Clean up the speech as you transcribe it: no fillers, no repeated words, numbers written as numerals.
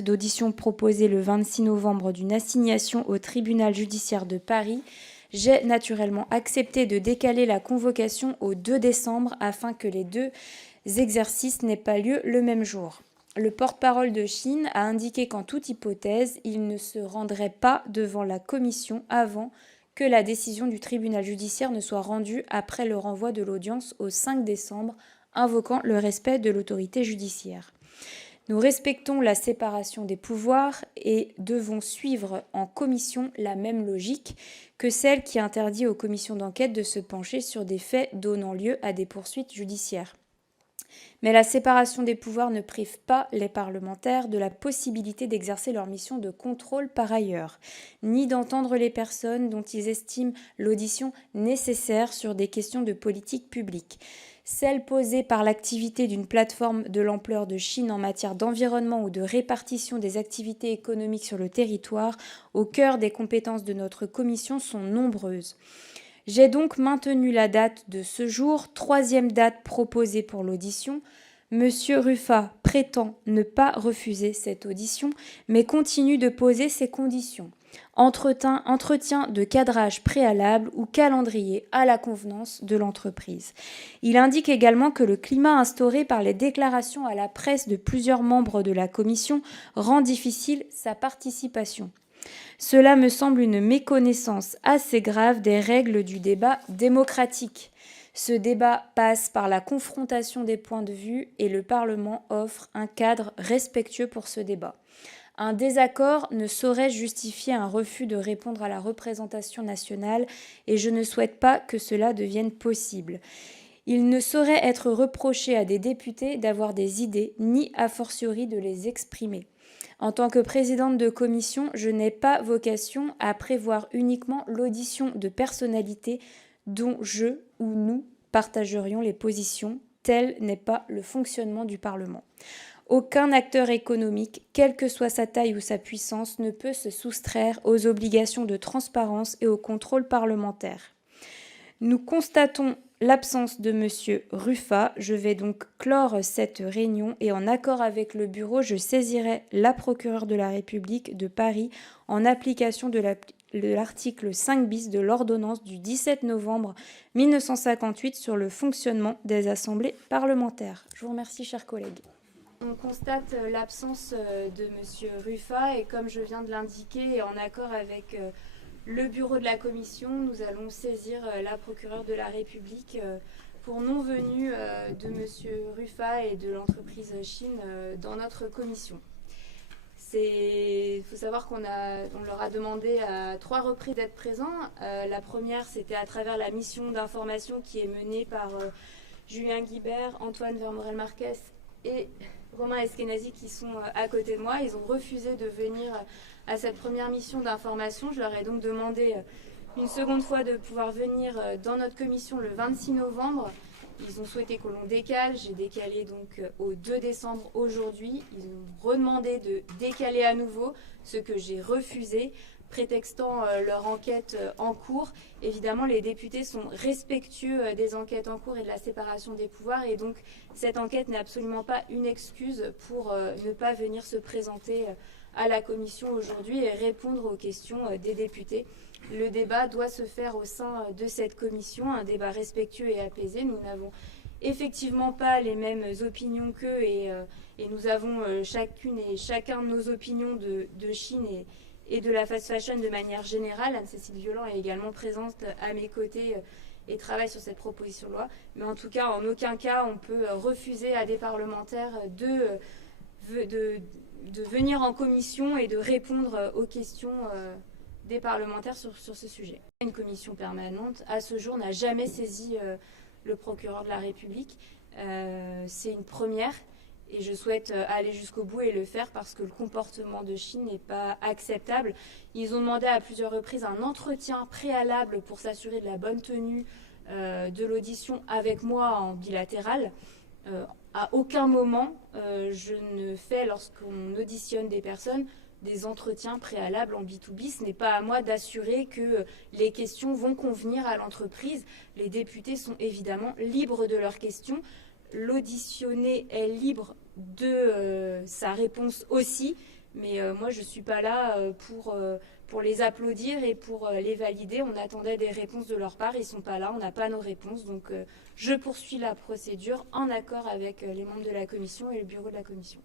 d'audition proposée le 26 novembre d'une assignation au tribunal judiciaire de Paris, j'ai naturellement accepté de décaler la convocation au 2 décembre afin que les deux exercices n'aient pas lieu le même jour. Le porte-parole de Chine a indiqué qu'en toute hypothèse, il ne se rendrait pas devant la commission avant que la décision du tribunal judiciaire ne soit rendue après le renvoi de l'audience au 5 décembre, invoquant le respect de l'autorité judiciaire. Nous respectons la séparation des pouvoirs et devons suivre en commission la même logique que celle qui interdit aux commissions d'enquête de se pencher sur des faits donnant lieu à des poursuites judiciaires. Mais la séparation des pouvoirs ne prive pas les parlementaires de la possibilité d'exercer leur mission de contrôle par ailleurs, ni d'entendre les personnes dont ils estiment l'audition nécessaire sur des questions de politique publique. Celles posées par l'activité d'une plateforme de l'ampleur de Chine en matière d'environnement ou de répartition des activités économiques sur le territoire, au cœur des compétences de notre commission, sont nombreuses. J'ai donc maintenu la date de ce jour, troisième date proposée pour l'audition. Monsieur Ruffat prétend ne pas refuser cette audition, mais continue de poser ses conditions. Entretien de cadrage préalable ou calendrier à la convenance de l'entreprise. Il indique également que le climat instauré par les déclarations à la presse de plusieurs membres de la commission rend difficile sa participation. Cela me semble une méconnaissance assez grave des règles du débat démocratique. Ce débat passe par la confrontation des points de vue et le Parlement offre un cadre respectueux pour ce débat. Un désaccord ne saurait justifier un refus de répondre à la représentation nationale et je ne souhaite pas que cela devienne possible. Il ne saurait être reproché à des députés d'avoir des idées, ni a fortiori de les exprimer. En tant que présidente de commission, je n'ai pas vocation à prévoir uniquement l'audition de personnalités dont je ou nous partagerions les positions. Tel n'est pas le fonctionnement du Parlement. Aucun acteur économique, quelle que soit sa taille ou sa puissance, ne peut se soustraire aux obligations de transparence et au contrôle parlementaire. Nous constatons l'absence de M. Ruffat. Je vais donc clore cette réunion et en accord avec le bureau, je saisirai la procureure de la République de Paris en application de l'article 5 bis de l'ordonnance du 17 novembre 1958 sur le fonctionnement des assemblées parlementaires. Je vous remercie, chers collègues. On constate l'absence de M. Ruffat et comme je viens de l'indiquer, et en accord avec le bureau de la commission, nous allons saisir la procureure de la République pour non-venue de M. Ruffat et de l'entreprise Chine dans notre commission. Il faut savoir qu'on leur a demandé à 3 reprises d'être présents. La première, c'était à travers la mission d'information qui est menée par Julien Guibert, Antoine Vermorel-Marquez et Romain Eskenazi qui sont à côté de moi. Ils ont refusé de venir à cette première mission d'information. Je leur ai donc demandé une seconde fois de pouvoir venir dans notre commission le 26 novembre. Ils ont souhaité que l'on décale. J'ai décalé donc au 2 décembre aujourd'hui. Ils ont redemandé de décaler à nouveau, ce que j'ai refusé, prétextant leur enquête en cours. Évidemment, les députés sont respectueux des enquêtes en cours et de la séparation des pouvoirs et donc cette enquête n'est absolument pas une excuse pour ne pas venir se présenter à la commission aujourd'hui et répondre aux questions des députés. Le débat doit se faire au sein de cette commission, un débat respectueux et apaisé. Nous n'avons effectivement pas les mêmes opinions qu'eux et nous avons chacune et chacun nos opinions de Chine et de la fast fashion de manière générale. Anne-Cécile Violent est également présente à mes côtés et travaille sur cette proposition de loi. Mais en tout cas, en aucun cas, on peut refuser à des parlementaires de venir en commission et de répondre aux questions des parlementaires sur ce sujet. Une commission permanente, à ce jour, n'a jamais saisi le procureur de la République. C'est une première. Et je souhaite aller jusqu'au bout et le faire parce que le comportement de Chine n'est pas acceptable. Ils ont demandé à plusieurs reprises un entretien préalable pour s'assurer de la bonne tenue de l'audition avec moi en bilatéral. À aucun moment, je ne fais, lorsqu'on auditionne des personnes, des entretiens préalables en B2B. Ce n'est pas à moi d'assurer que les questions vont convenir à l'entreprise. Les députés sont évidemment libres de leurs questions. L'auditionné est libre de sa réponse aussi, Mais moi, je ne suis pas là pour les applaudir et pour les valider. On attendait des réponses de leur part. Ils ne sont pas là. On n'a pas nos réponses. Donc, je poursuis la procédure en accord avec les membres de la commission et le bureau de la commission.